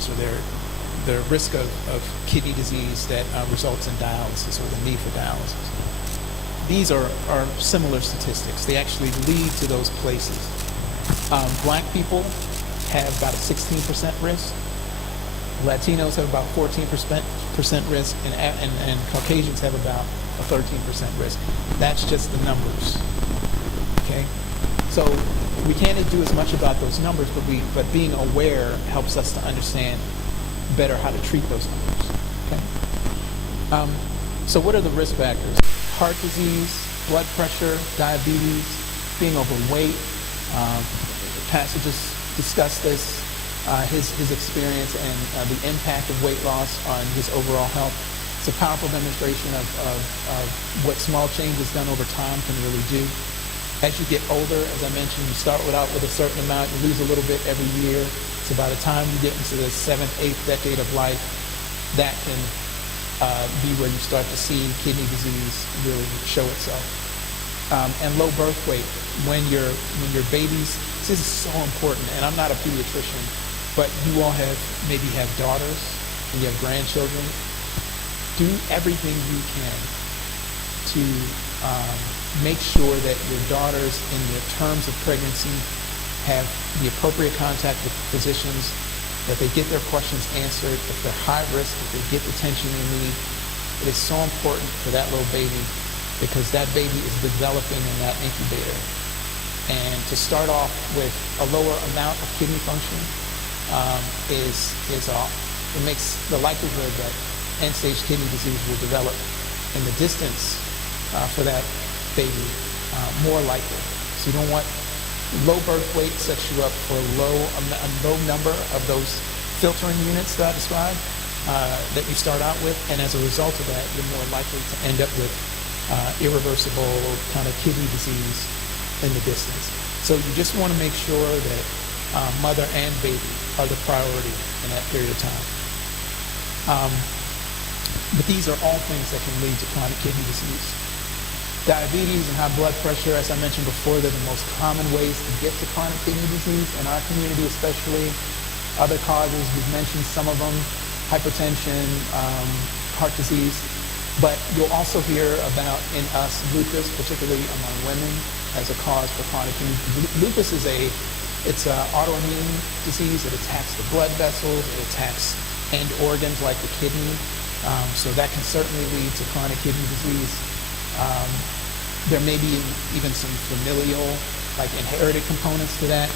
risk, or their risk of kidney disease that results in dialysis or the need for dialysis. These are similar statistics. They actually lead to those places. Black people have about a 16% risk. Latinos have about 14% risk, and Caucasians have about a 13% risk. That's just the numbers. Okay, so we can't do as much about those numbers, but being aware helps us to understand better how to treat those numbers. Okay. So what are the risk factors? Heart disease, blood pressure, diabetes, being overweight. Passages discuss this, his experience and the impact of weight loss on his overall health. It's a powerful demonstration of what small changes done over time can really do. As you get older, as I mentioned, you start out with a certain amount, you lose a little bit every year. So by the time you get into the 7th, 8th decade of life, that can be where you start to see kidney disease really show itself. And low birth weight. When your babies, this is so important, and I'm not a pediatrician, but you all maybe have daughters and you have grandchildren. Do everything you can to make sure that your daughters in the terms of pregnancy have the appropriate contact with physicians, that they get their questions answered. If they're high risk, that they get the attention they need. It is so important for that little baby, because that baby is developing in that incubator. And to start off with a lower amount of kidney function it makes the likelihood that end-stage kidney disease will develop in the distance for that baby more likely. So you don't want low birth weight sets you up for a low number of those filtering units that I described that you start out with, and as a result of that, you're more likely to end up with irreversible kind of kidney disease in the distance. So you just want to make sure that mother and baby are the priority in that period of time. But these are all things that can lead to chronic kidney disease. Diabetes and high blood pressure, as I mentioned before, they're the most common ways to get to chronic kidney disease in our community, especially. Other causes, we've mentioned some of them: hypertension, heart disease. But you'll also hear about, in us, lupus, particularly among women, as a cause for chronic kidney disease. Lupus is it's an autoimmune disease. It attacks the blood vessels. It attacks end organs like the kidney. So that can certainly lead to chronic kidney disease. There may be even some familial, like inherited components to that.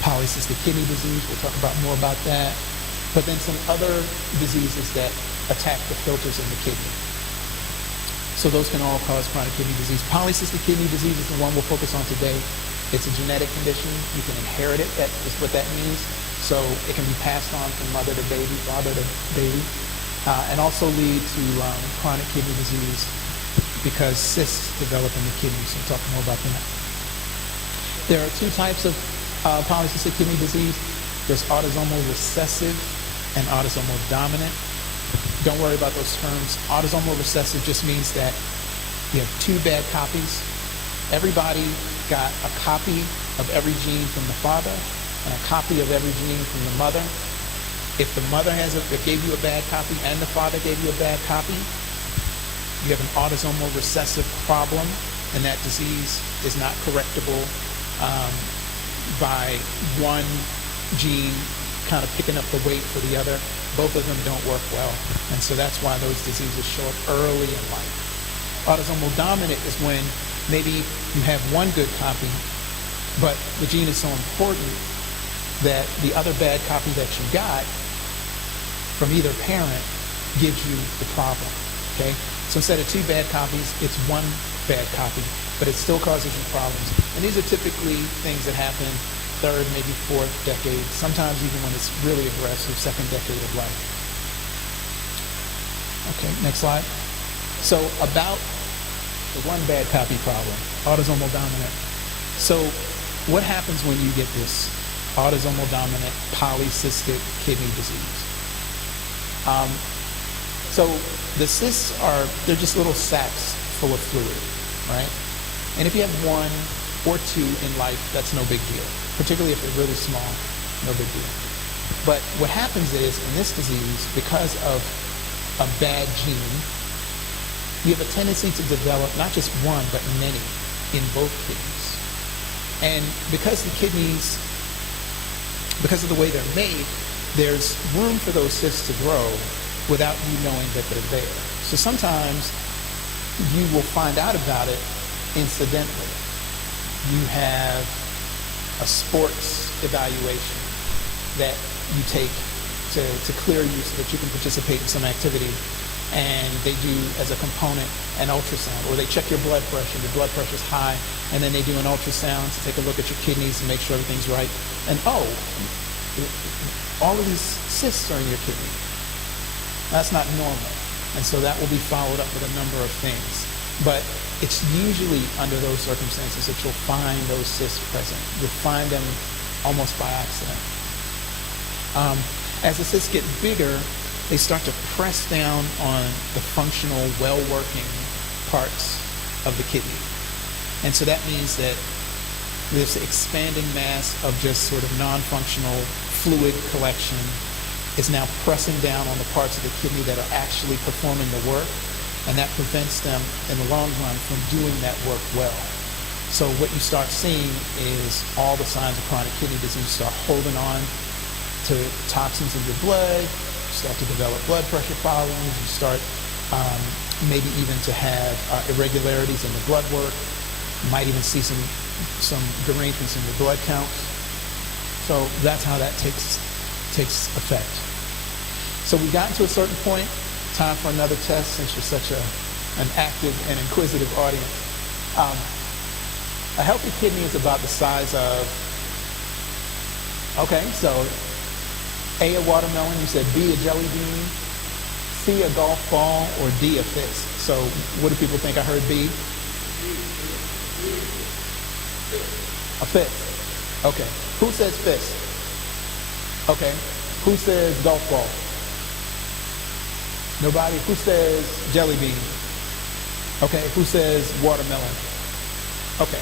Polycystic kidney disease, we'll talk about more about that. But then some other diseases that attack the filters in the kidney. So those can all cause chronic kidney disease. Polycystic kidney disease is the one we'll focus on today. It's a genetic condition. You can inherit it. That is what that means. So it can be passed on from mother to baby, father to baby, and also lead to chronic kidney disease because cysts develop in the kidney. So we'll talk more about that. There are two types of polycystic kidney disease. There's autosomal recessive and autosomal dominant. Don't worry about those terms. Autosomal recessive just means that you have two bad copies. Everybody got a copy of every gene from the father and a copy of every gene from the mother. If the mother gave you a bad copy and the father gave you a bad copy, you have an autosomal recessive problem, and that disease is not correctable by one gene kind of picking up the weight for the other. Both of them don't work well, and so that's why those diseases show up early in life. Autosomal dominant is when maybe you have one good copy, but the gene is so important that the other bad copy that you got from either parent gives you the problem, okay? So instead of two bad copies, it's one bad copy, but it still causes you problems. And these are typically things that happen third, maybe fourth decade, sometimes even when it's really aggressive, second decade of life. Okay, next slide. So about the one bad copy problem, autosomal dominant. So what happens when you get this autosomal dominant polycystic kidney disease? So the cysts they're just little sacs full of fluid, right? And if you have one or two in life, that's no big deal. Particularly if they're really small, no big deal. But what happens is, in this disease, because of a bad gene, you have a tendency to develop not just one, but many in both kidneys. And because the kidneys, because of the way they're made, there's room for those cysts to grow without you knowing that they're there. So sometimes you will find out about it incidentally. You have a sports evaluation that you take to clear you so that you can participate in some activity, and they do as a component an ultrasound, or they check your blood pressure. Your blood pressure's high, and then they do an ultrasound to take a look at your kidneys and make sure everything's right. And all of these cysts are in your kidney. That's not normal. And so that will be followed up with a number of things. But it's usually under those circumstances that you'll find those cysts present. You'll find them almost by accident. As the cysts get bigger, they start to press down on the functional, well-working parts of the kidney. And so that means that this expanding mass of just sort of non-functional fluid collection is now pressing down on the parts of the kidney that are actually performing the work, and that prevents them in the long run from doing that work well. So what you start seeing is all the signs of chronic kidney disease. Start holding on to toxins in your blood, you start to develop blood pressure problems, you start maybe even to have irregularities in the blood work. You might even see some derangements in your blood counts. So that's how that takes effect. So we got to a certain point. Time for another test, since you're such an active and inquisitive audience. A healthy kidney is about the size of, okay, so A, a watermelon, you said B, a jelly bean, C, a golf ball, or D, a fist. So what do people think? I heard B. A fist. Okay. Who says fist? Okay. Who says golf ball? Nobody? Who says jelly bean? Okay. Who says watermelon? Okay.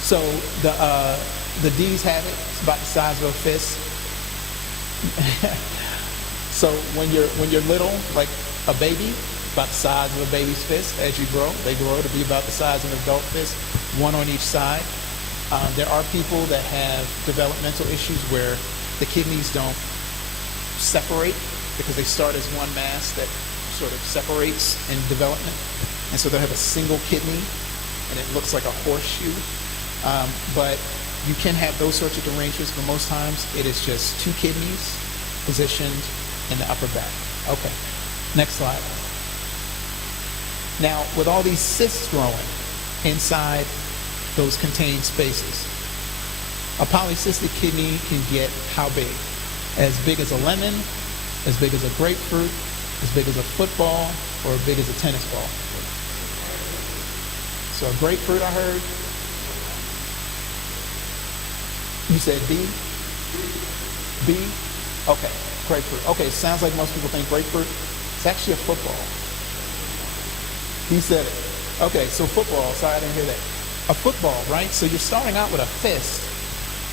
So the D's have it. It's about the size of a fist. So when you're little, like a baby, about the size of a baby's fist. As you grow, they grow to be about the size of an adult fist, one on each side. There are people that have developmental issues where the kidneys don't separate because they start as one mass that sort of separates in development. And so they'll have a single kidney and it looks like a horseshoe. But you can have those sorts of derangements, but most times it is just two kidneys positioned in the upper back. Okay, next slide. Now, with all these cysts growing inside those contained spaces, a polycystic kidney can get how big? As big as a lemon, as big as a grapefruit, as big as a football, or as big as a tennis ball. So a grapefruit, I heard. You said B? B? Okay, grapefruit. Okay, sounds like most people think grapefruit. It's actually a football. He said it. Okay, so football. Sorry, I didn't hear that. A football, right? So you're starting out with a fist,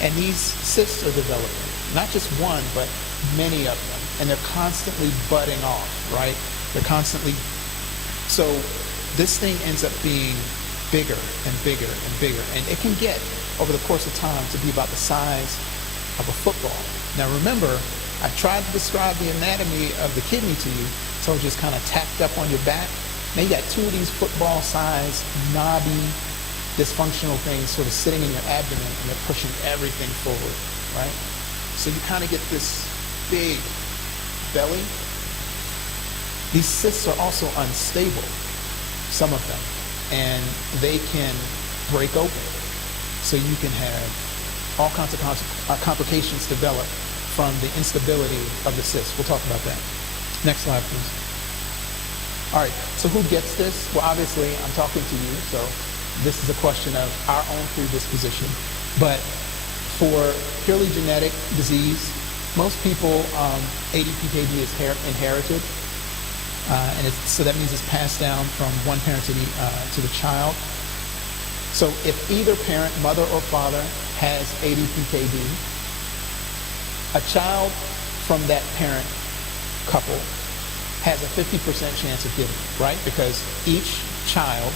and these cysts are developing. Not just one, but many of them. And they're constantly budding off, right? They're constantly... So this thing ends up being bigger and bigger and bigger. And it can get, over the course of time, to be about the size of a football. Now remember, I tried to describe the anatomy of the kidney to you, so it's just kind of tacked up on your back. Now you got two of these football-sized, knobby, dysfunctional things sort of sitting in your abdomen, and they're pushing everything forward, right? So you kind of get this big belly. These cysts are also unstable, some of them, and they can break open. So you can have all kinds of complications develop from the instability of the cyst. We'll talk about that. Next slide, please. All right, so who gets this? Well, obviously, I'm talking to you, so this is a question of our own predisposition. But for purely genetic disease, most people, ADPKD is inherited. So that means it's passed down from one parent to the child. So if either parent, mother or father, has ADPKD, a child from that parent couple has a 50% chance of getting it, right? Because each child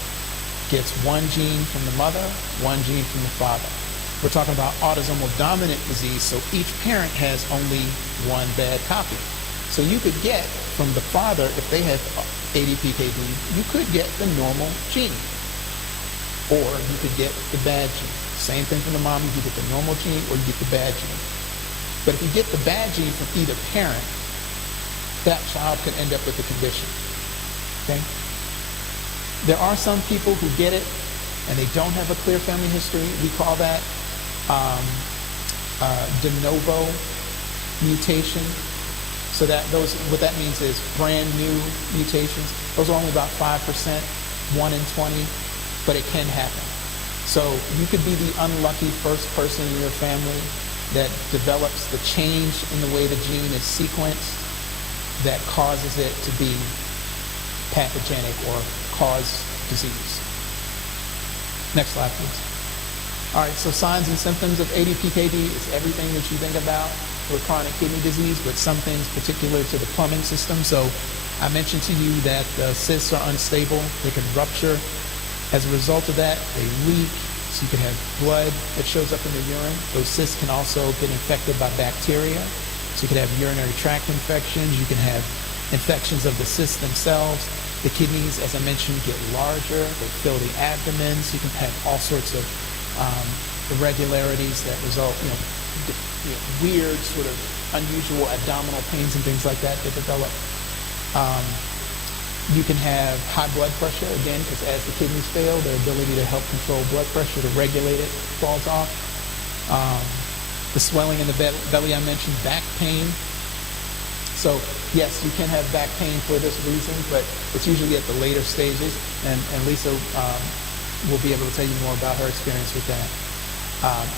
gets one gene from the mother, one gene from the father. We're talking about autosomal dominant disease, so each parent has only one bad copy. So you could get from the father, if they have ADPKD, you could get the normal gene, or you could get the bad gene. Same thing from the mom, you get the normal gene or you get the bad gene. But if you get the bad gene from either parent, that child could end up with the condition. Okay? There are some people who get it and they don't have a clear family history. We call that de novo mutation. So that what that means is brand new mutations. Those are only about 5%, 1 in 20, but it can happen. So you could be the unlucky first person in your family that develops the change in the way the gene is sequenced that causes it to be pathogenic or cause disease. Next slide, please. All right, so signs and symptoms of ADPKD is everything that you think about with chronic kidney disease, but some things particular to the plumbing system. So I mentioned to you that cysts are unstable. They can rupture. As a result of that, they leak. So you can have blood that shows up in the urine. Those cysts can also get infected by bacteria. So you can have urinary tract infections. You can have infections of the cysts themselves. The kidneys, as I mentioned, get larger. They fill the abdomen. So you can have all sorts of irregularities that result, weird, sort of unusual abdominal pains and things like that develop. You can have high blood pressure, again, because as the kidneys fail, their ability to help control blood pressure, to regulate it, falls off. The swelling in the belly I mentioned, back pain. So yes, you can have back pain for this reason, but it's usually at the later stages, and Lisa will be able to tell you more about her experience with that.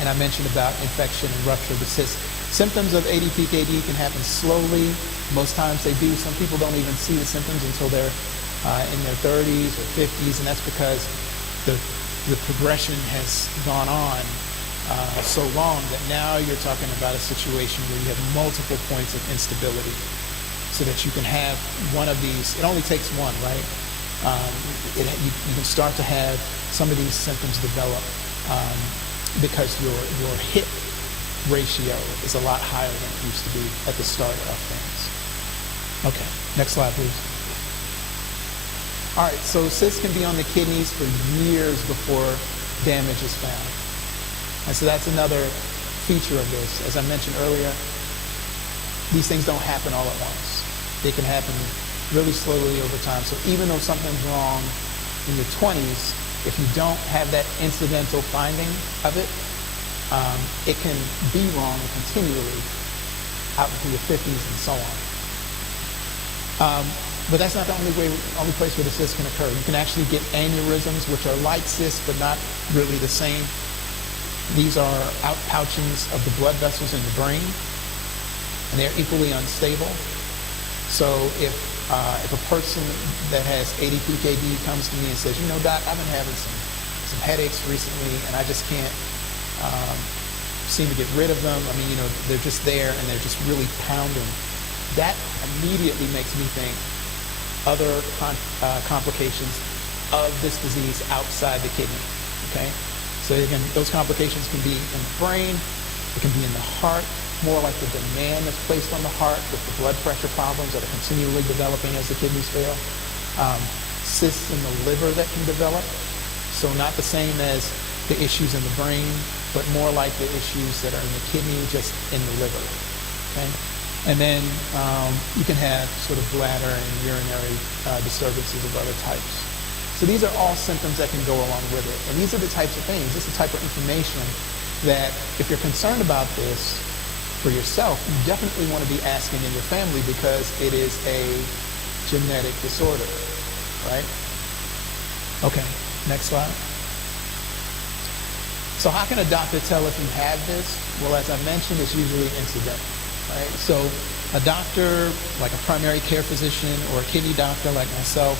And I mentioned about infection and rupture of the cyst. Symptoms of ADPKD can happen slowly. Most times they do. Some people don't even see the symptoms until they're in their 30s or 50s, and that's because the progression has gone on so long that now you're talking about a situation where you have multiple points of instability, so that you can have one of these. It only takes one, right? You can start to have some of these symptoms develop because your hip ratio is a lot higher than it used to be at the start of things. Okay, next slide, please. All right, so cysts can be on the kidneys for years before damage is found. And so that's another feature of this. As I mentioned earlier, these things don't happen all at once. They can happen really slowly over time. So even though something's wrong in your 20s, if you don't have that incidental finding of it, it can be wrong continually out into your 50s and so on. But that's not the only place where the cysts can occur. You can actually get aneurysms, which are like cysts, but not really the same. These are outpouchings of the blood vessels in the brain, and they're equally unstable. So if a person that has ADPKD comes to me and says, Doc, I've been having some headaches recently, and I just can't seem to get rid of them. I mean, they're just there, and they're just really pounding. That immediately makes me think other complications of this disease outside the kidney, okay? So again, those complications can be in the brain, it can be in the heart, more like the demand that's placed on the heart with the blood pressure problems that are continually developing as the kidneys fail. Cysts in the liver that can develop, so not the same as the issues in the brain, but more like the issues that are in the kidney, just in the liver, okay? And then you can have sort of bladder and urinary disturbances of other types. So these are all symptoms that can go along with it. And these are the types of things, this is the type of information that if you're concerned about this for yourself, you definitely want to be asking in your family, because it is a genetic disorder, right? Okay, next slide. So how can a doctor tell if you have this? Well, as I mentioned, it's usually incidental, right? So a doctor, like a primary care physician or a kidney doctor like myself,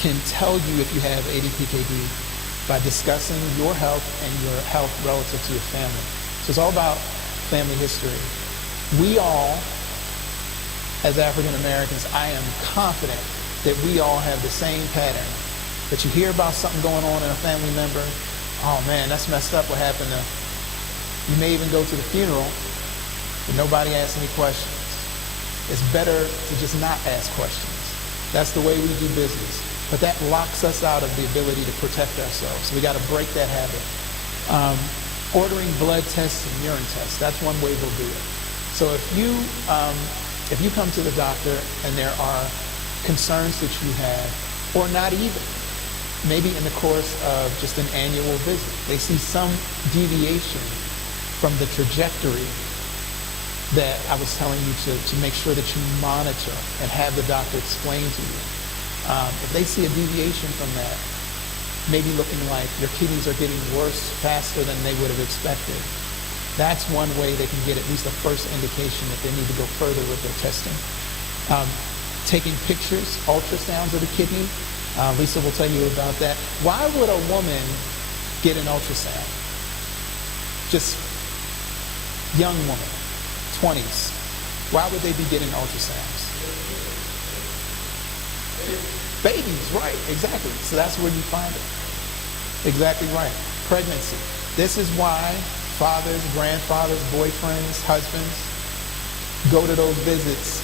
can tell you if you have ADPKD by discussing your health and your health relative to your family. So it's all about family history. We all, as African Americans, I am confident that we all have the same pattern. That you hear about something going on in a family member, oh man, that's messed up, what happened to... You may even go to the funeral, but nobody asks any questions. It's better to just not ask questions. That's the way we do business. But that locks us out of the ability to protect ourselves. So we got to break that habit. Ordering blood tests and urine tests, that's one way we'll do it. So if you come to the doctor and there are concerns that you have, or not even, maybe in the course of just an annual visit, they see some deviation from the trajectory that I was telling you to make sure that you monitor and have the doctor explain to you. If they see a deviation from that, maybe looking like your kidneys are getting worse faster than they would have expected, that's one way they can get at least a first indication that they need to go further with their testing. Taking pictures, ultrasounds of the kidney. Lisa will tell you about that. Why would a woman get an ultrasound? Just young woman, 20s. Why would they be getting ultrasounds? Babies, right, exactly. So that's where you find it. Exactly right. Pregnancy. This is why fathers, grandfathers, boyfriends, husbands go to those visits.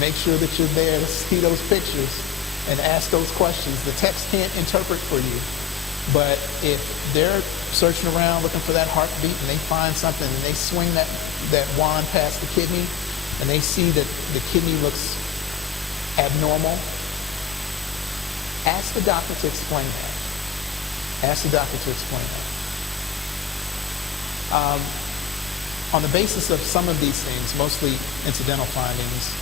Make sure that you're there to see those pictures and ask those questions. The text can't interpret for you. But if they're searching around looking for that heartbeat and they find something and they swing that wand past the kidney and they see that the kidney looks abnormal, ask the doctor to explain that. Ask the doctor to explain that. On the basis of some of these things, mostly incidental findings,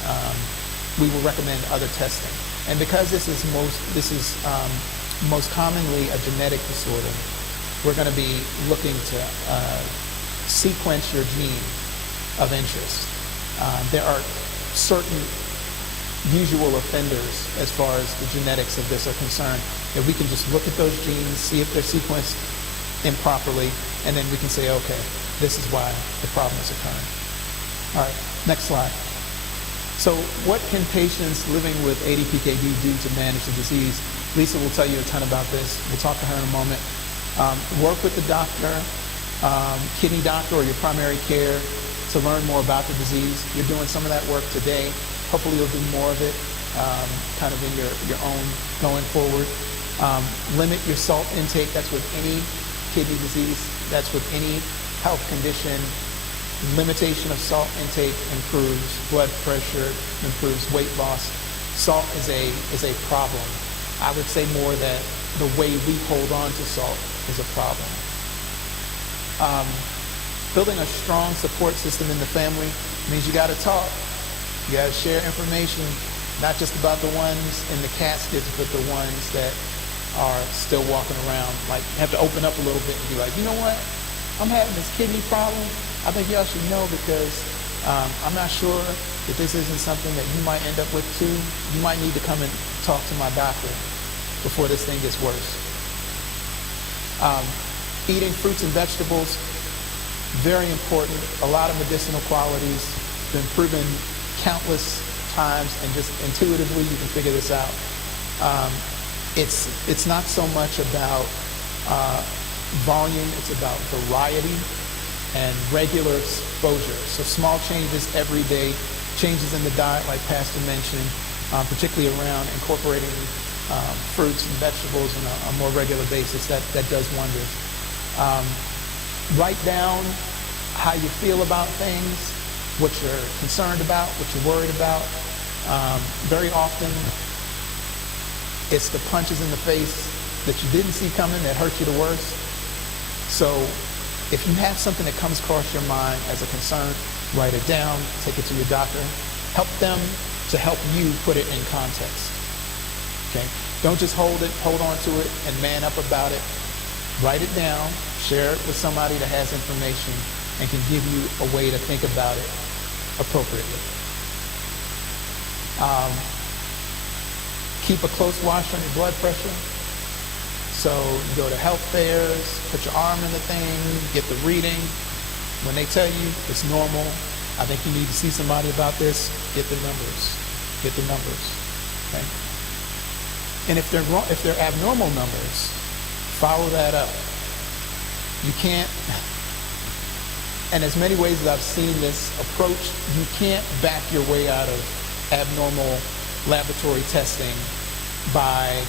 we will recommend other testing. And because this is most commonly a genetic disorder, we're going to be looking to sequence your gene of interest. There are certain usual offenders as far as the genetics of this are concerned, that we can just look at those genes, see if they're sequenced improperly, and then we can say, okay, this is why the problem is occurring. All right, next slide. So what can patients living with ADPKD do to manage the disease? Lisa will tell you a ton about this. We'll talk to her in a moment. Work with the doctor, kidney doctor, or your primary care to learn more about the disease. You're doing some of that work today. Hopefully you'll do more of it kind of in your own going forward. Limit your salt intake. That's with any kidney disease. That's with any health condition. Limitation of salt intake improves blood pressure, improves weight loss. Salt is a problem. I would say more that the way we hold on to salt is a problem. Building a strong support system in the family means you got to talk. You got to share information, not just about the ones in the caskets, but the ones that are still walking around. Like, you have to open up a little bit and be like, you know what? I'm having this kidney problem. I think y'all should know because I'm not sure if this isn't something that you might end up with too. You might need to come and talk to my doctor before this thing gets worse. Eating fruits and vegetables, very important. A lot of medicinal qualities, been proven countless times, and just intuitively you can figure this out. It's not so much about volume, it's about variety and regular exposure. So small changes every day, changes in the diet like Pastor mentioned, particularly around incorporating fruits and vegetables on a more regular basis, that does wonders. Write down how you feel about things, what you're concerned about, what you're worried about. Very often, it's the punches in the face that you didn't see coming that hurt you the worst. So if you have something that comes across your mind as a concern, write it down, take it to your doctor. Help them to help you put it in context. Okay? Don't just hold on to it and man up about it. Write it down, share it with somebody that has information and can give you a way to think about it appropriately. Keep a close watch on your blood pressure. So you go to health fairs, put your arm in the thing, get the reading. When they tell you it's normal, I think you need to see somebody about this. Get the numbers. Get the numbers. Okay? And if they're abnormal numbers, follow that up. You can't, and as many ways as I've seen this approach, you can't back your way out of abnormal laboratory testing by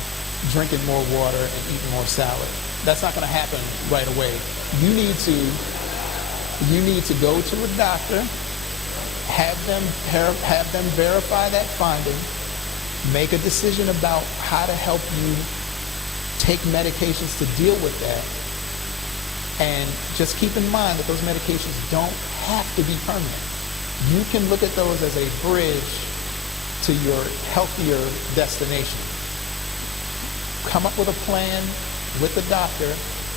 drinking more water and eating more salad. That's not going to happen right away. You need to go to a doctor, have them verify that finding, make a decision about how to help you take medications to deal with that. And just keep in mind that those medications don't have to be permanent. You can look at those as a bridge to your healthier destination. Come up with a plan with the doctor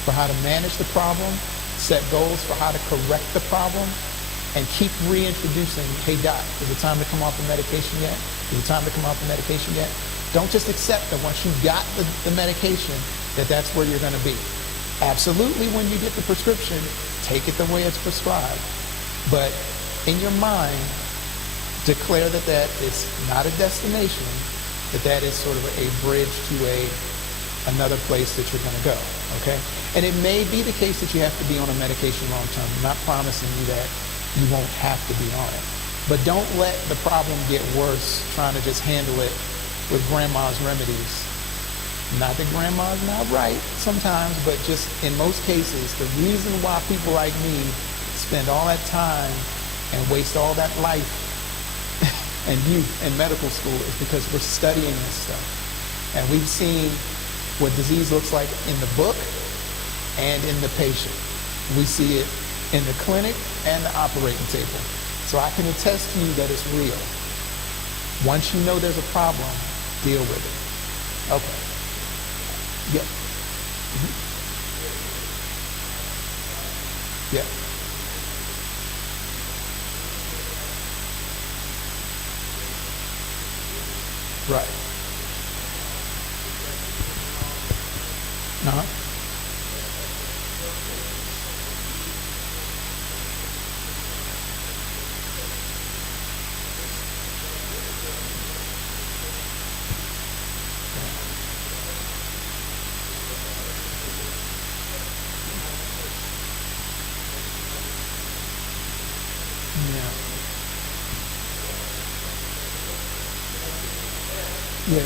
for how to manage the problem, set goals for how to correct the problem, and keep reintroducing, hey doc, is it time to come off the medication yet? Is it time to come off the medication yet? Don't just accept that once you got the medication, that's where you're going to be. Absolutely, when you get the prescription, take it the way it's prescribed. But in your mind, declare that is not a destination, that is sort of a bridge to another place that you're going to go, okay? And it may be the case that you have to be on a medication long term. I'm not promising you that you won't have to be on it. But don't let the problem get worse trying to just handle it with grandma's remedies. Not that grandma's not right sometimes, but just in most cases, the reason why people like me spend all that time and waste all that life and youth in medical school is because we're studying this stuff. And we've seen what disease looks like in the book and in the patient. We see it in the clinic and the operating table. So I can attest to you that it's real. Once you know there's a problem, deal with it. Okay. Yeah. Mm-hmm. Yeah. Right. Uh-huh. Yeah.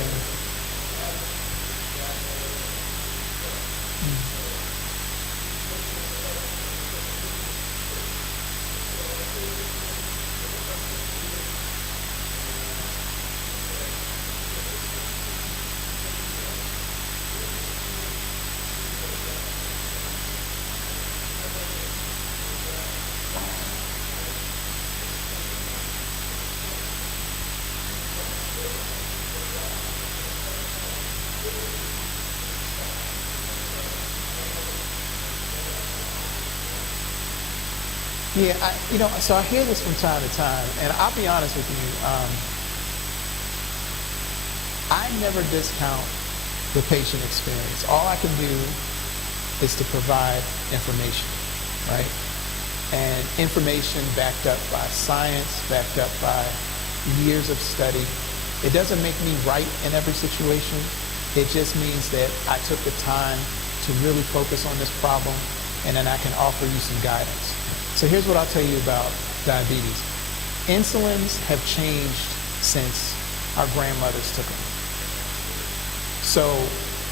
Yeah, so I hear this from time to time, and I'll be honest with you, I never discount the patient experience. All I can do is to provide information, right? And information backed up by science, backed up by years of study. It doesn't make me right in every situation. It just means that I took the time to really focus on this problem, and then I can offer you some guidance. So here's what I'll tell you about diabetes. Insulins have changed since our grandmothers took them. So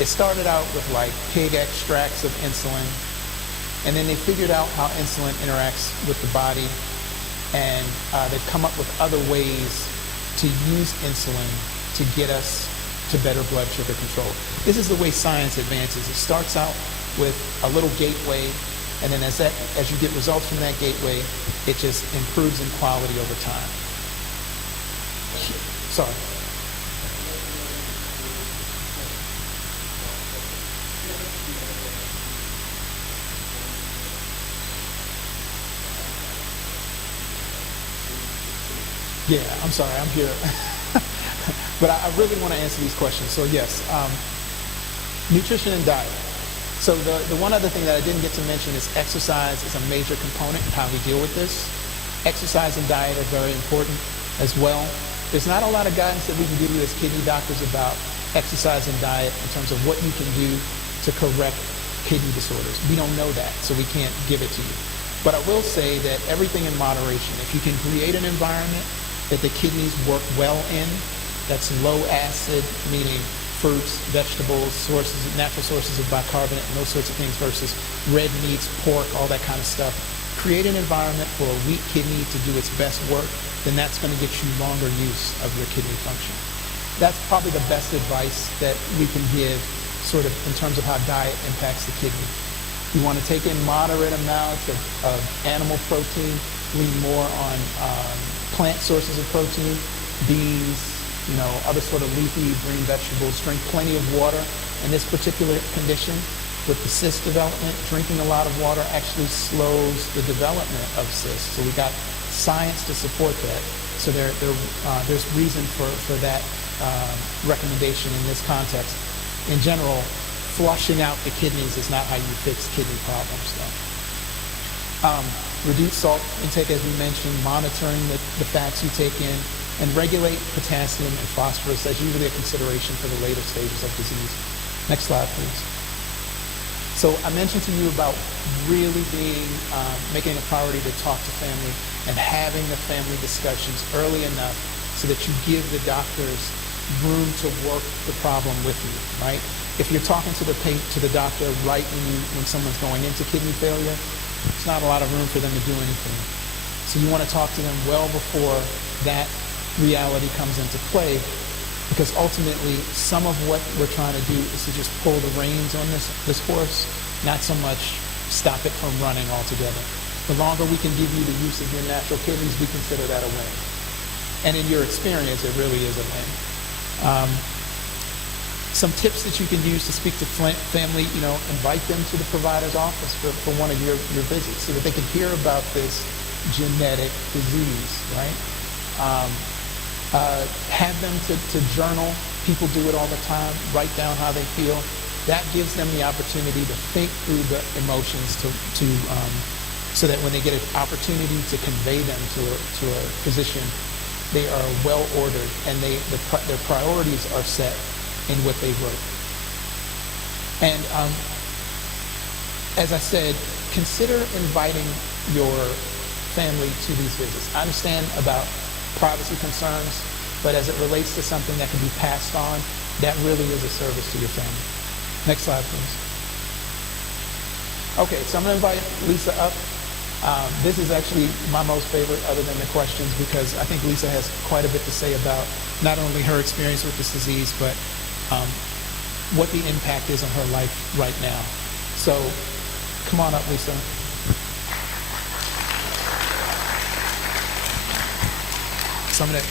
it started out with like pig extracts of insulin, and then they figured out how insulin interacts with the body, and they've come up with other ways to use insulin to get us to better blood sugar control. This is the way science advances. It starts out with a little gateway, and then as you get results from that gateway, it just improves in quality over time. Sorry. Yeah, I'm sorry, I'm here. But I really want to answer these questions. So yes, nutrition and diet. So the one other thing that I didn't get to mention is exercise is a major component in how we deal with this. Exercise and diet are very important as well. There's not a lot of guidance that we can give you as kidney doctors about exercise and diet in terms of what you can do to correct kidney disorders. We don't know that, so we can't give it to you. But I will say that everything in moderation. If you can create an environment that the kidneys work well in, that's low acid, meaning fruits, vegetables, natural sources of bicarbonate and those sorts of things versus red meats, pork, all that kind of stuff. Create an environment for a weak kidney to do its best work, then that's going to get you longer use of your kidney function. That's probably the best advice that we can give sort of in terms of how diet impacts the kidney. You want to take in moderate amounts of animal protein, lean more on plant sources of protein, beans, other sort of leafy green vegetables. Drink plenty of water. In this particular condition, with the cyst development, drinking a lot of water actually slows the development of cysts. So we got science to support that. So there's reason for that recommendation in this context. In general, flushing out the kidneys is not how you fix kidney problems, though. Reduce salt intake, as we mentioned, monitoring the fats you take in, and regulate potassium and phosphorus. That's usually a consideration for the later stages of disease. Next slide, please. So I mentioned to you about really making a priority to talk to family and having the family discussions early enough so that you give the doctors room to work the problem with you, right? If you're talking to the doctor right when someone's going into kidney failure, there's not a lot of room for them to do anything. So you want to talk to them well before that reality comes into play, because ultimately some of what we're trying to do is to just pull the reins on this horse, not so much stop it from running altogether. The longer we can give you the use of your natural kidneys, we consider that a win. And in your experience, it really is a win. Some tips that you can use to speak to family, invite them to the provider's office for one of your visits so that they can hear about this genetic disease, right? Have them to journal. People do it all the time. Write down how they feel. That gives them the opportunity to think through the emotions so that when they get an opportunity to convey them to a physician, they are well ordered and their priorities are set in what they wrote. And as I said, consider inviting your family to these visits. I understand about privacy concerns, but as it relates to something that can be passed on, that really is a service to your family. Next slide, please. Okay, so I'm going to invite Lisa up. This is actually my most favorite other than the questions, because I think Lisa has quite a bit to say about not only her experience with this disease, but what the impact is on her life right now. So come on up, Lisa. I'm going to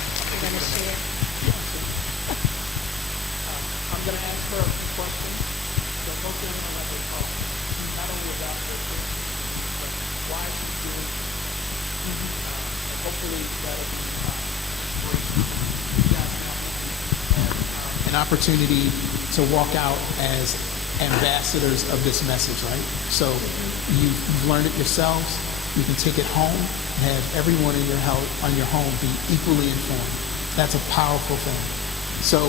share. I'm going to ask her a few questions. So most of them are going to talk not only about her history, but why she's doing it. And hopefully that'll be great. You guys now have an opportunity to walk out as ambassadors of this message, right? So you've learned it yourselves. You can take it home and have everyone in your home be equally informed. That's a powerful thing. So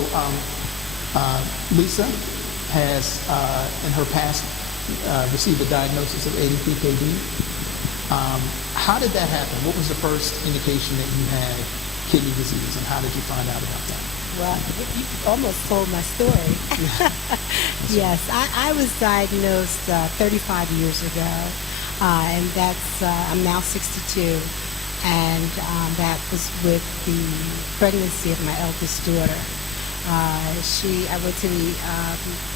Lisa has, in her past, received a diagnosis of ADPKD. How did that happen? What was the first indication that you had kidney disease, and how did you find out about that? Well, you almost told my story. Yes, I was diagnosed 35 years ago. And that's, I'm now 62, and that was with the pregnancy of my eldest daughter. I went to the,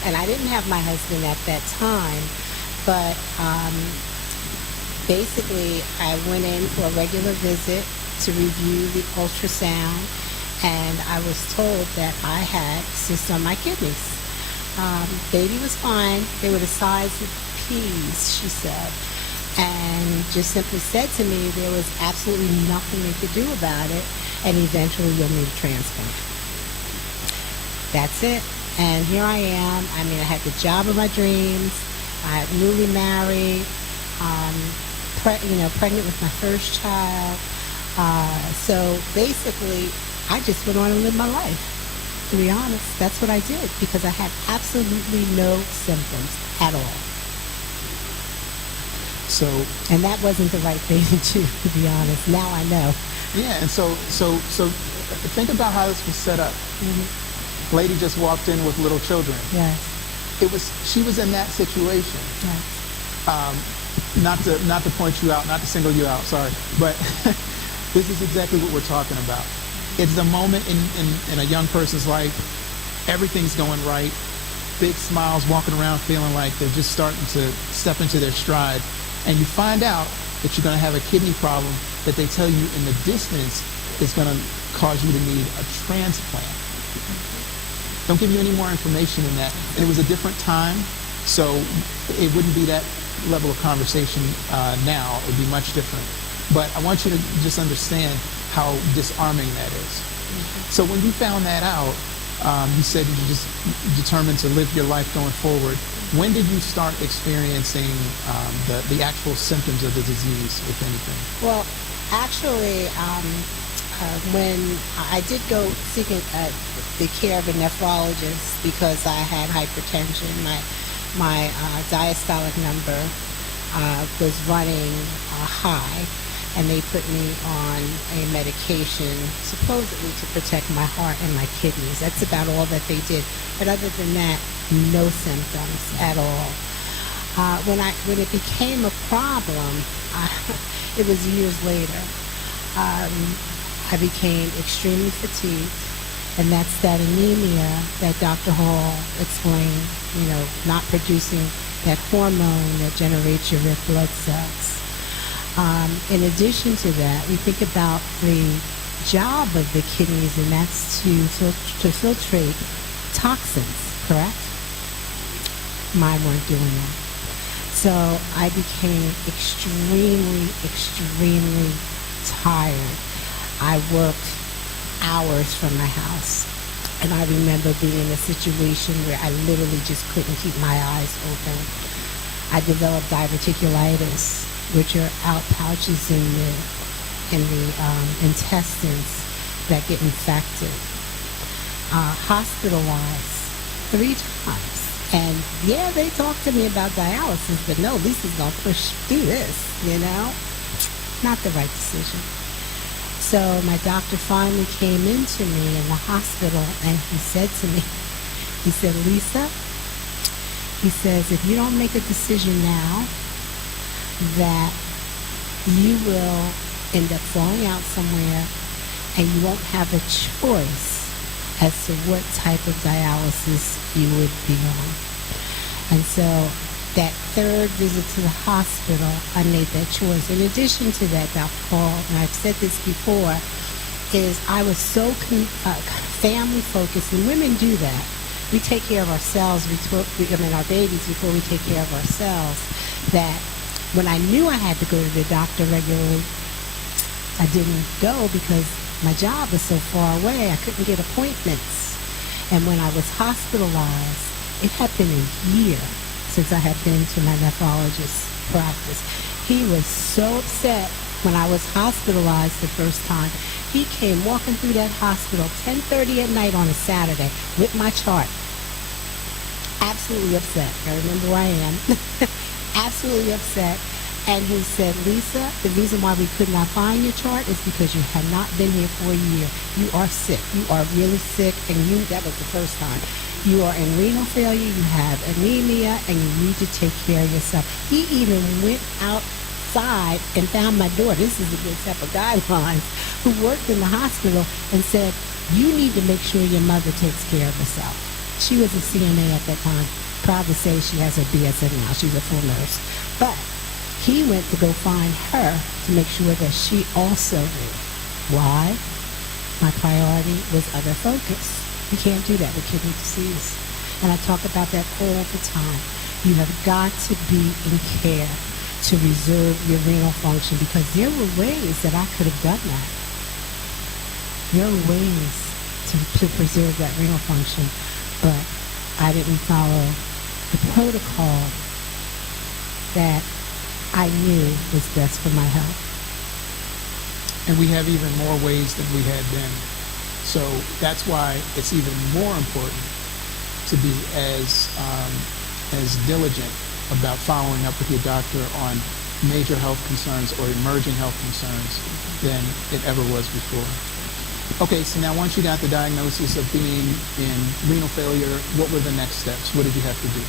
and I didn't have my husband at that time, but basically I went in for a regular visit to review the ultrasound, and I was told that I had cysts on my kidneys. Baby was fine. They were the size of peas, she said. And just simply said to me there was absolutely nothing they could do about it, and eventually you'll need a transplant. That's it. And here I am. I mean, I had the job of my dreams. I had newly married, pregnant with my first child. So basically, I just went on and lived my life. To be honest, that's what I did because I had absolutely no symptoms at all. So, and that wasn't the right thing to do, to be honest. Now I know. Yeah, and so think about how this was set up. Mm-hmm. Lady just walked in with little children. Yes. She was in that situation. Yes. Not to point you out, not to single you out, sorry, but this is exactly what we're talking about. It's the moment in a young person's life, everything's going right, big smiles, walking around feeling like they're just starting to step into their stride, and you find out that you're going to have a kidney problem that they tell you in the distance is going to cause you to need a transplant. Don't give you any more information than that. And it was a different time, so it wouldn't be that level of conversation now. It would be much different. But I want you to just understand how disarming that is. Mm-hmm. So when you found that out, you said you just determined to live your life going forward. When did you start experiencing the actual symptoms of the disease, if anything? Well, actually, when I did go seeking the care of a nephrologist because I had hypertension, my diastolic number was running high, and they put me on a medication supposedly to protect my heart and my kidneys. That's about all that they did. But other than that, no symptoms at all. When it became a problem, it was years later. I became extremely fatigued, and that's that anemia that Dr. Hall explained, not producing that hormone that generates your red blood cells. In addition to that, we think about the job of the kidneys, and that's to filtrate toxins, correct? Mine weren't doing that. So I became extremely, extremely tired. I worked hours from my house, and I remember being in a situation where I literally just couldn't keep my eyes open. I developed diverticulitis, which are out pouches in the intestines that get infected. Hospitalized 3 times. And yeah, they talked to me about dialysis, but no, Lisa's going to push through this, Not the right decision. So my doctor finally came into me in the hospital, and he said to me, he said, Lisa, he says, if you don't make a decision now, that you will end up falling out somewhere, and you won't have a choice as to what type of dialysis you would be on. And so that third visit to the hospital, I made that choice. In addition to that, Dr. Paul, and I've said this before, is I was so family focused, and women do that. We take care of ourselves, our babies before we take care of ourselves, that when I knew I had to go to the doctor regularly, I didn't go because my job was so far away. I couldn't get appointments. And when I was hospitalized, it had been a year since I had been to my nephrologist's practice. He was so upset when I was hospitalized the first time. He came walking through that hospital 10:30 at night on a Saturday with my chart. Absolutely upset. I remember where I am. Absolutely upset. And he said, Lisa, the reason why we could not find your chart is because you had not been here for a year. You are sick. You are really sick, and that was the first time. You are in renal failure, you have anemia, and you need to take care of yourself. He even went outside and found my daughter. This is a good set of guidelines, who worked in the hospital, and said, you need to make sure your mother takes care of herself. She was a CNA at that time. Proud to say she has her BSN now. She's a full nurse. But he went to go find her to make sure that she also knew. Why? My priority was other focus. You can't do that with kidney disease. And I talk about that all the time. You have got to be in care to reserve your renal function, because there were ways that I could have done that. There were ways to preserve that renal function, but I didn't follow the protocol that I knew was best for my health. And we have even more ways than we had then. So that's why it's even more important to be as diligent about following up with your doctor on major health concerns or emerging health concerns than it ever was before. Okay, so now once you got the diagnosis of being in renal failure, what were the next steps? What did you have to do?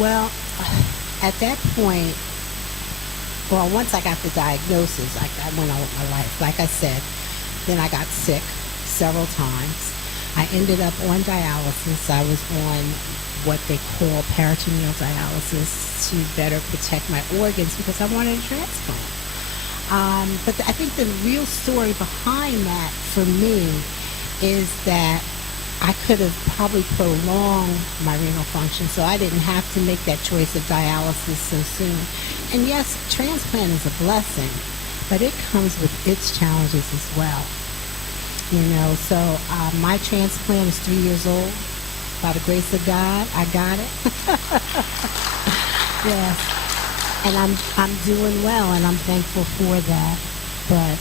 Well, at that point, once I got the diagnosis, I went on with my life. Like I said, then I got sick several times. I ended up on dialysis. I was on what they call peritoneal dialysis to better protect my organs because I wanted a transplant. But I think the real story behind that for me is that I could have probably prolonged my renal function so I didn't have to make that choice of dialysis so soon. And yes, transplant is a blessing, but it comes with its challenges as well. So my transplant is 3 years old. By the grace of God, I got it. Yes. And I'm doing well, and I'm thankful for that. But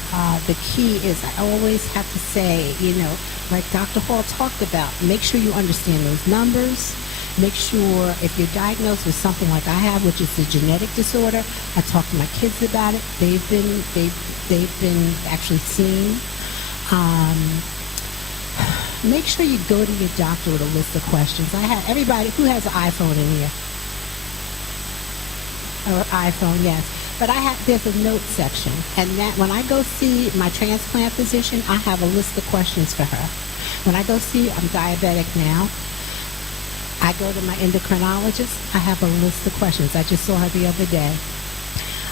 the key is I always have to say, like Dr. Hall talked about, make sure you understand those numbers. Make sure if you're diagnosed with something like I have, which is a genetic disorder, I talk to my kids about it. They've been actually seen. Make sure you go to your doctor with a list of questions. I have everybody who has an iPhone in here. Or iPhone, yes. But there's a note section, and that when I go see my transplant physician, I have a list of questions for her. When I go see, I'm diabetic now. I go to my endocrinologist. I have a list of questions. I just saw her the other day.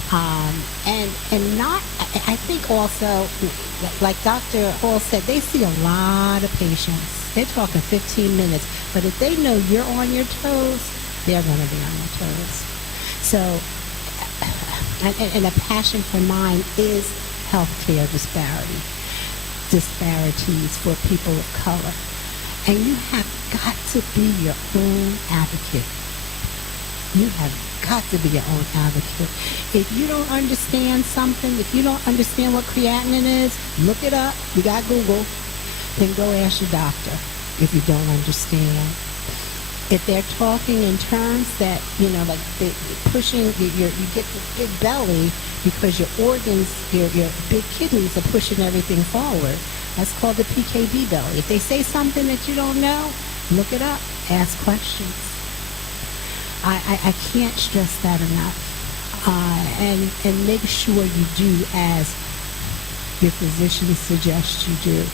I think also, like Dr. Hall said, they see a lot of patients. They're talking 15 minutes. But if they know you're on your toes, they're going to be on their toes. So, and a passion for mine is healthcare disparities for people of color. And you have got to be your own advocate. You have got to be your own advocate. If you don't understand something, if you don't understand what creatinine is, look it up. You got Google. Then go ask your doctor if you don't understand. If they're talking in terms that, like they're pushing, you get the big belly because your organs, your big kidneys are pushing everything forward. That's called the PKD belly. If they say something that you don't know, look it up. Ask questions. I can't stress that enough. And make sure you do as your physician suggests you do.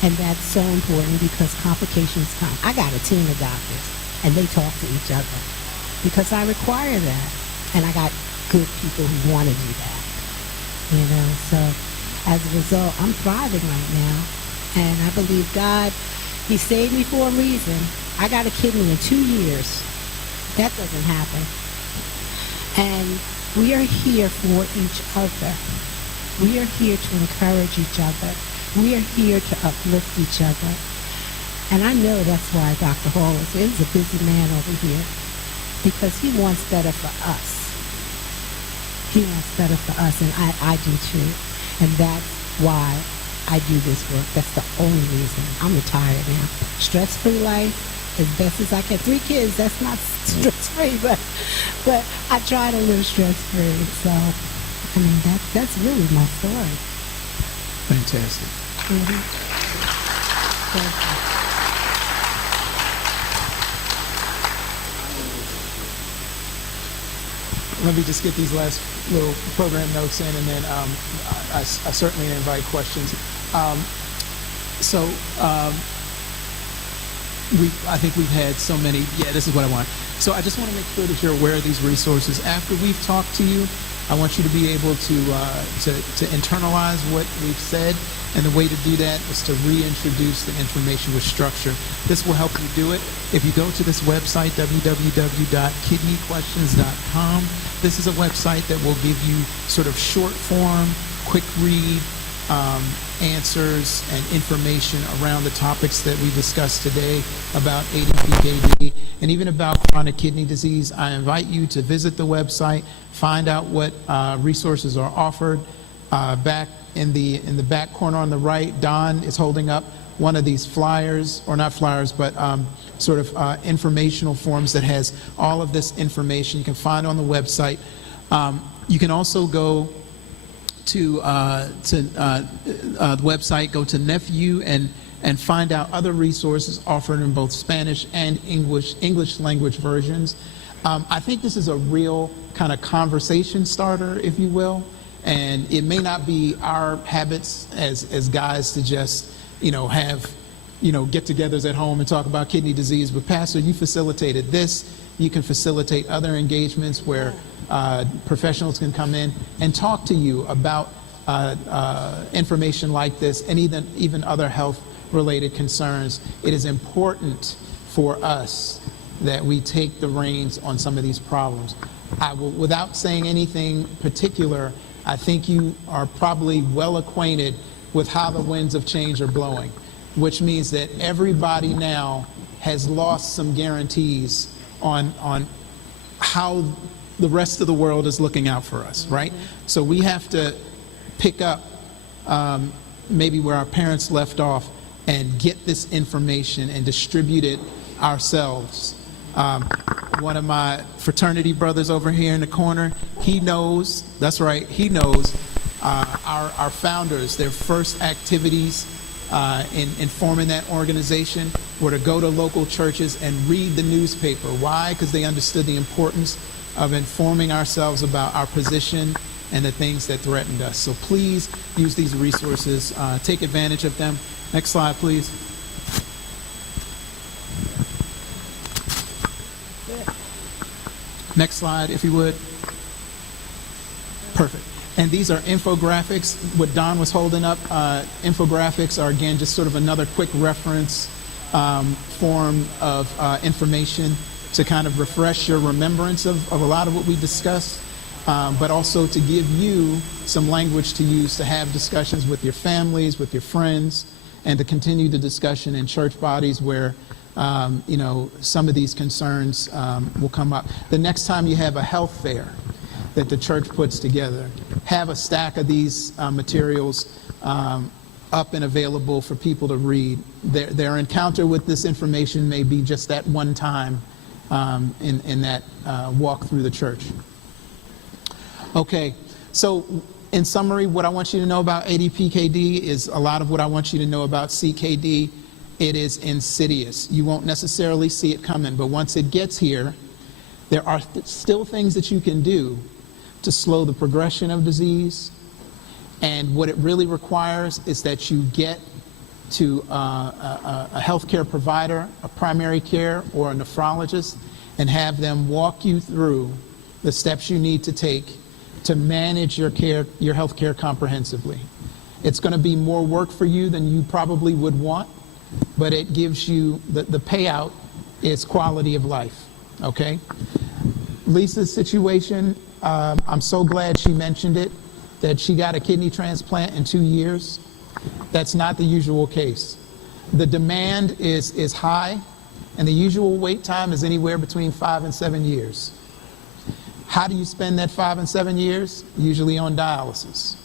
And that's so important because complications come. I got a team of doctors, and they talk to each other because I require that. And I got good people who want to do that. So as a result, I'm thriving right now. And I believe God, He saved me for a reason. I got a kidney in 2 years. That doesn't happen. And we are here for each other. We are here to encourage each other. We are here to uplift each other. And I know that's why Dr. Hall is a busy man over here, because he wants better for us. He wants better for us, and I do too. And that's why I do this work. That's the only reason. I'm retired now. Stress-free life as best as I can. 3 kids, that's not stress-free, but I try to live stress-free. So, that's really my story. Fantastic. Mm-hmm. Let me just get these last little program notes in, and then I certainly invite questions. I think we've had so many. Yeah, this is what I want. So I just want to make sure that you're aware of these resources. After we've talked to you, I want you to be able to internalize what we've said, and the way to do that is to reintroduce the information with structure. This will help you do it. If you go to this website, www.kidneyquestions.com, this is a website that will give you sort of short form, quick read answers and information around the topics that we discussed today about ADPKD and even about chronic kidney disease, I invite you to visit the website, find out what resources are offered. Back in the back corner on the right, Don is holding up one of these flyers, or not flyers, but sort of informational forms that has all of this information you can find on the website. You can also go to the website, go to Nephew and find out other resources offered in both Spanish and English language versions. I think this is a real kind of conversation starter, if you will, and it may not be our habits as guys to just, have, get-togethers at home and talk about kidney disease, but Pastor, you facilitated this. You can facilitate other engagements where professionals can come in and talk to you about information like this and even other health-related concerns. It is important for us that we take the reins on some of these problems. Without saying anything particular, I think you are probably well acquainted with how the winds of change are blowing, which means that everybody now has lost some guarantees on how the rest of the world is looking out for us, right? So we have to pick up maybe where our parents left off and get this information and distribute it ourselves. One of my fraternity brothers over here in the corner, he knows, that's right, he knows our founders, their first activities in forming that organization were to go to local churches and read the newspaper. Why? Because they understood the importance of informing ourselves about our position and the things that threatened us. So please use these resources, take advantage of them. Next slide, please. Next slide, if you would. Perfect. And these are infographics. What Don was holding up, infographics are, again, just sort of another quick reference form of information to kind of refresh your remembrance of a lot of what we discussed, but also to give you some language to use to have discussions with your families, with your friends, and to continue the discussion in church bodies where some of these concerns will come up. The next time you have a health fair that the church puts together, have a stack of these materials up and available for people to read. Their encounter with this information may be just that one time in that walk through the church. Okay, so in summary, what I want you to know about ADPKD is a lot of what I want you to know about CKD. It is insidious. You won't necessarily see it coming, but once it gets here, there are still things that you can do to slow the progression of disease. And what it really requires is that you get to a healthcare provider, a primary care, or a nephrologist, and have them walk you through the steps you need to take to manage your health care comprehensively. It's going to be more work for you than you probably would want, but it gives you, the payout is quality of life, okay? Lisa's situation, I'm so glad she mentioned it, that she got a kidney transplant in 2 years. That's not the usual case. The demand is high, and the usual wait time is anywhere between 5 and 7 years. How do you spend that 5 and 7 years? Usually on dialysis.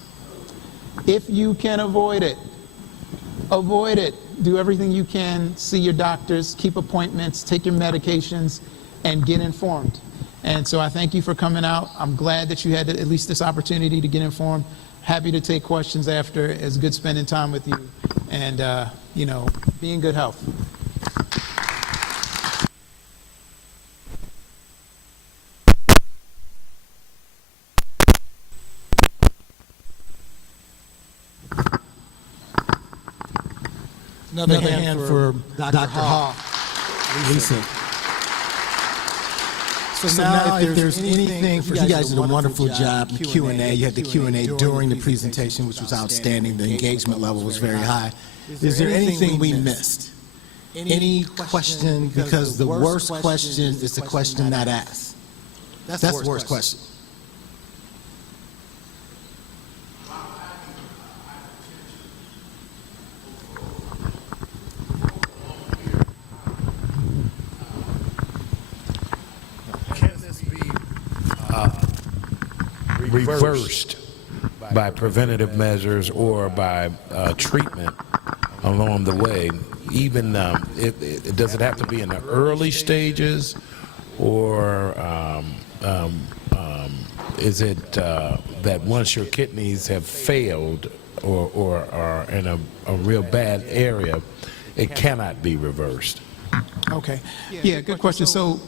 If you can avoid it, avoid it. Do everything you can, see your doctors, keep appointments, take your medications, and get informed. And so I thank you for coming out. I'm glad that you had at least this opportunity to get informed. Happy to take questions after. It's good spending time with you. And, be in good health. Another hand for Dr. Hall. Lisa. So now, if there's anything, you guys did a wonderful job in the Q&A. You had the Q&A during the presentation, which was outstanding. The engagement level was very high. Is there anything we missed? Any question? Because the worst question is the question not asked. That's the worst question. reversed by preventative measures or by treatment along the way. Even does it have to be in the early stages, or is it that once your kidneys have failed or are in a real bad area, it cannot be reversed? Okay. Yeah, good question. So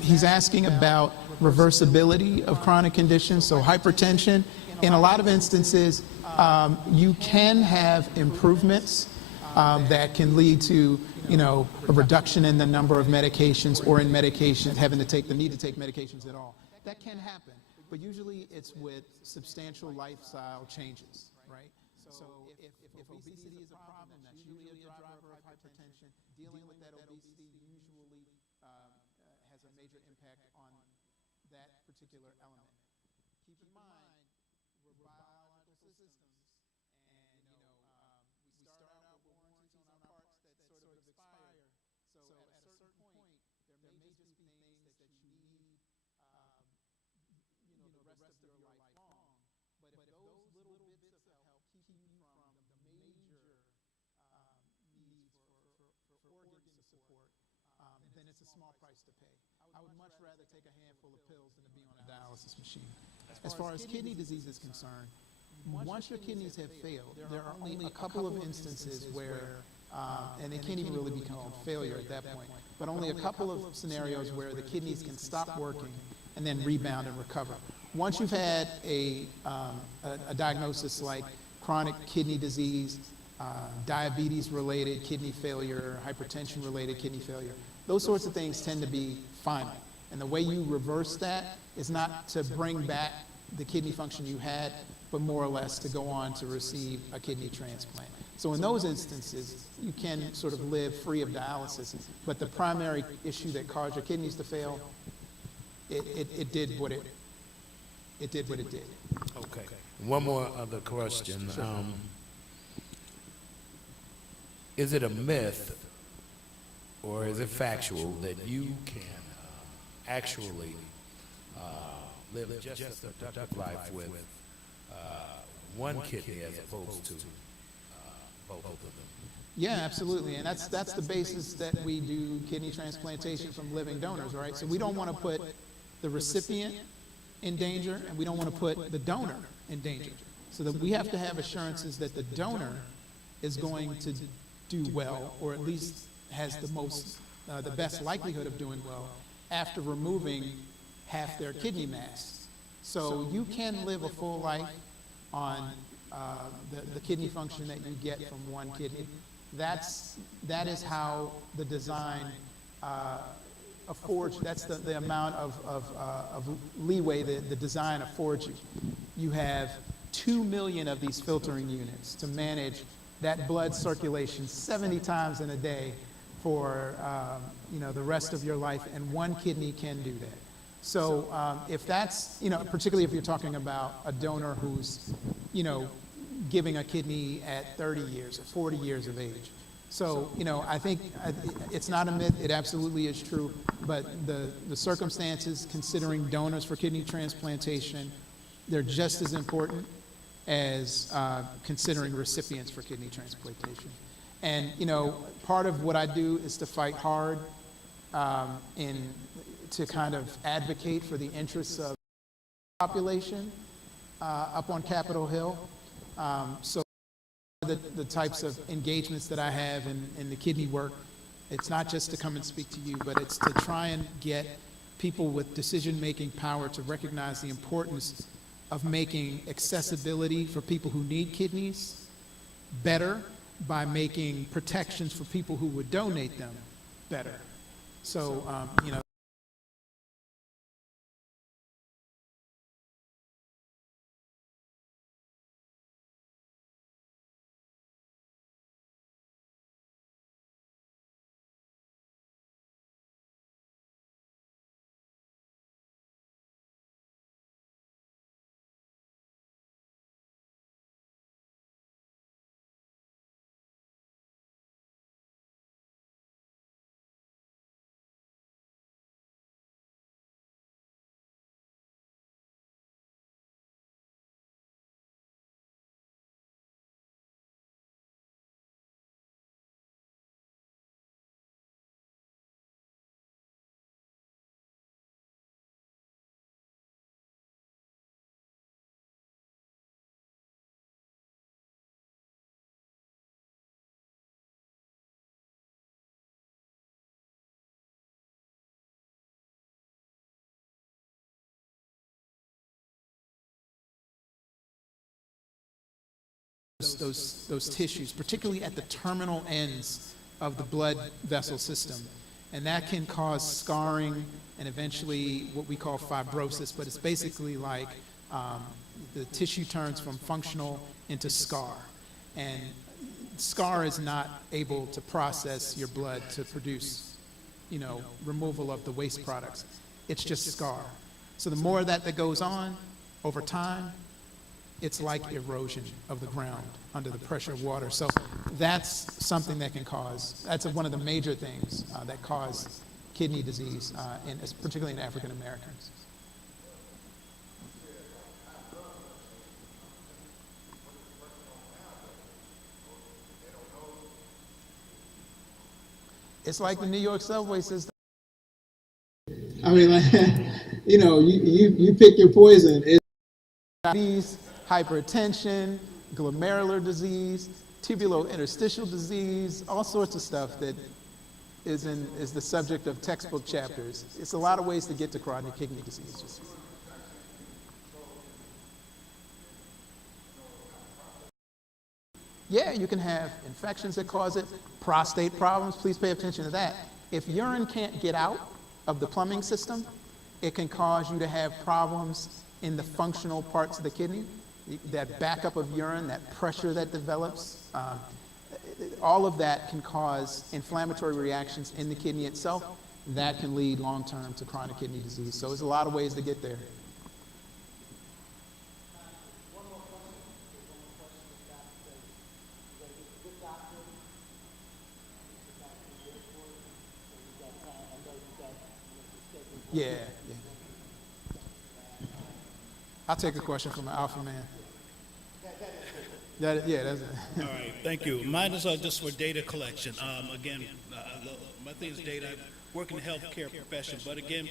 he's asking about reversibility of chronic conditions. So hypertension, in a lot of instances, you can have improvements that can lead to, a reduction in the number of medications, or in medications having to take the need to take medications at all. That can happen, but usually it's with substantial lifestyle changes, right? So if obesity is a problem, that's usually a driver of hypertension. Dealing with that obesity usually has a major impact on that particular element. Keep in mind, we're biological systems, and we start out with warranties on our parts that sort of expire. So at a certain point, there may just be things that you need, the rest of your life long. But if those little bits of help keep you from the major needs for organ support, then it's a small price to pay. I would much rather take a handful of pills than to be on a dialysis machine. As far as kidney disease is concerned, once your kidneys have failed, there are only a couple of instances where, and it can't even really be called failure at that point, but only a couple of scenarios where the kidneys can stop working and then rebound and recover. Once you've had a diagnosis like chronic kidney disease, diabetes-related kidney failure, hypertension-related kidney failure, those sorts of things tend to be final. And the way you reverse that is not to bring back the kidney function you had, but more or less to go on to receive a kidney transplant. So in those instances, you can sort of live free of dialysis, but the primary issue that caused your kidneys to fail, it did what it did. Okay. One more other question. Is it a myth, or is it factual, that you can actually live just a productive life with one kidney as opposed to both of them? Yeah, absolutely, and that's the basis that we do kidney transplantation from living donors, right? So we don't want to put the recipient in danger, and we don't want to put the donor in danger. So that we have to have assurances that the donor is going to do well, or at least has the best likelihood of doing well after removing half their kidney mass. So you can live a full life on the kidney function that you get from one kidney. That is how the design affords, that's the amount of leeway the design affords you. You have 2 million of these filtering units to manage that blood circulation 70 times in a day for the rest of your life, and one kidney can do that. So if that's, particularly if you're talking about a donor who's, giving a kidney at 30 years or 40 years of age. So, I think it's not a myth, it absolutely is true, but the circumstances considering donors for kidney transplantation, they're just as important as considering recipients for kidney transplantation. And, part of what I do is to fight hard to kind of advocate for the interests of the population up on Capitol Hill. So the types of engagements that I have in the kidney work, it's not just to come and speak to you, but it's to try and get people with decision-making power to recognize the importance of making accessibility for people who need kidneys better by making protections for people who would donate them better. So, those tissues, particularly at the terminal ends of the blood vessel system. And that can cause scarring and eventually what we call fibrosis, but it's basically like the tissue turns from functional into scar. And scar is not able to process your blood to produce, removal of the waste products. It's just scar. So the more that goes on over time, it's like erosion of the ground under the pressure of water. So that's something that can cause, that's one of the major things that cause kidney disease, particularly in African Americans. It's like the New York subway system. I mean, like, you pick your poison. It's Diabetes, hypertension, glomerular disease, tubulointerstitial disease, all sorts of stuff that is the subject of textbook chapters. It's a lot of ways to get to chronic kidney disease. Yeah, you can have infections that cause it, prostate problems, please pay attention to that. If urine can't get out of the plumbing system, it can cause you to have problems in the functional parts of the kidney, that backup of urine, that pressure that develops. All of that can cause inflammatory reactions in the kidney itself. That can lead long-term to chronic kidney disease. So there's a lot of ways to get there. Yeah. I'll take a question from an alpha man. That's it. All right, thank you. Mine is just for data collection. Again, my thing is data. I work in the healthcare profession, but again,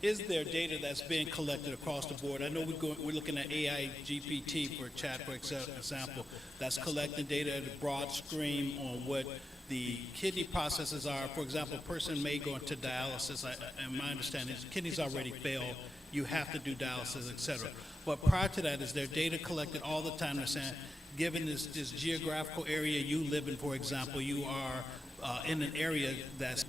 is there data that's being collected across the board? I know we're looking at AI GPT for chat, for example, that's collecting data at a broad stream on what the kidney processes are. For example, a person may go into dialysis, and my understanding is kidneys already fail, you have to do dialysis, et cetera. But prior to that, is there data collected all the time that's saying, given this geographical area you live in, for example, you are in an area that's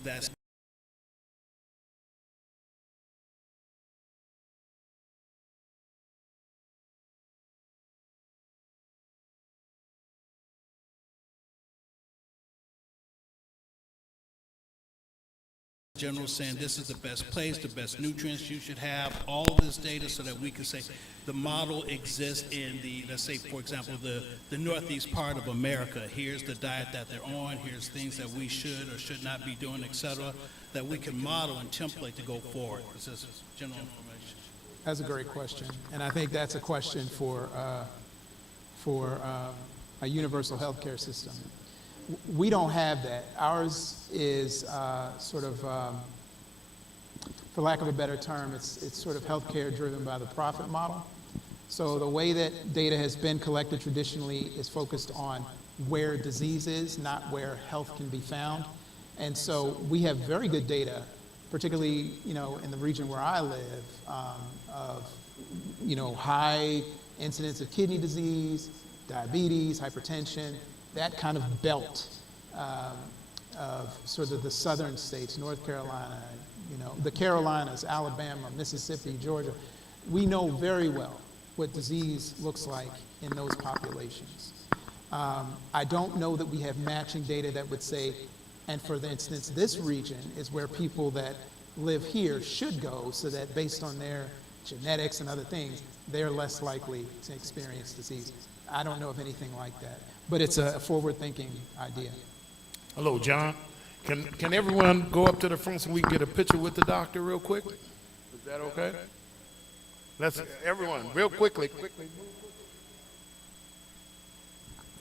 general saying this is the best place, the best nutrients you should have, all this data so that we can say the model exists in the, let's say, for example, the northeast part of America. Here's the diet that they're on, here's things that we should or should not be doing, et cetera, that we can model and template to go forward. This is general information. That's a great question. And I think that's a question for a universal healthcare system. We don't have that. Ours is sort of, for lack of a better term, it's sort of healthcare driven by the profit model. So the way that data has been collected traditionally is focused on where disease is, not where health can be found. And so we have very good data, particularly in the region where I live, of high incidence of kidney disease, diabetes, hypertension, that kind of belt of sort of the southern states, North Carolina, the Carolinas, Alabama, Mississippi, Georgia. We know very well what disease looks like in those populations. I don't know that we have matching data that would say, and for instance, this region is where people that live here should go so that based on their genetics and other things, they're less likely to experience disease. I don't know of anything like that. But it's a forward-thinking idea. Hello, John. Can everyone go up to the front so we can get a picture with the doctor real quick? Is that okay? Let's, everyone, real quickly.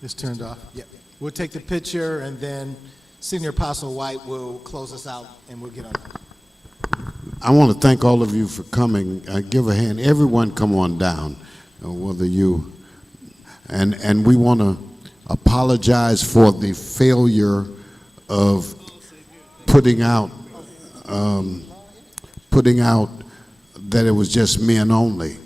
It's turned off. Yep. We'll take the picture, and then Senior Apostle White will close us out, and we'll get on. I want to thank all of you for coming. Give a hand. Everyone come on down, whether you, and we want to apologize for the failure of putting out that it was just men only,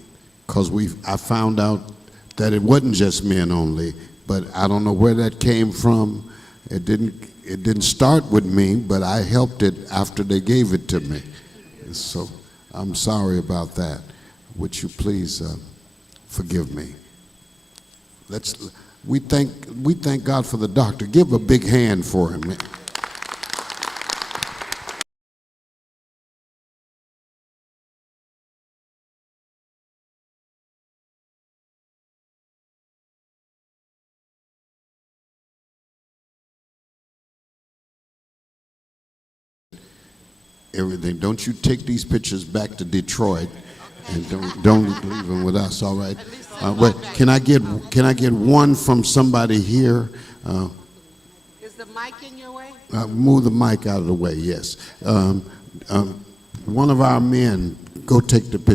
because I found out that it wasn't just men only, but I don't know where that came from. It didn't start with me, but I helped it after they gave it to me. So I'm sorry about that. Would you please forgive me? We thank God for the doctor. Give a big hand for him. Everything. Don't you take these pictures back to Detroit, and don't leave them with us. All right. Wait, can I get one from somebody here? Is the mic in your way? Move the mic out of the way. Yes. One of our men, go take the picture.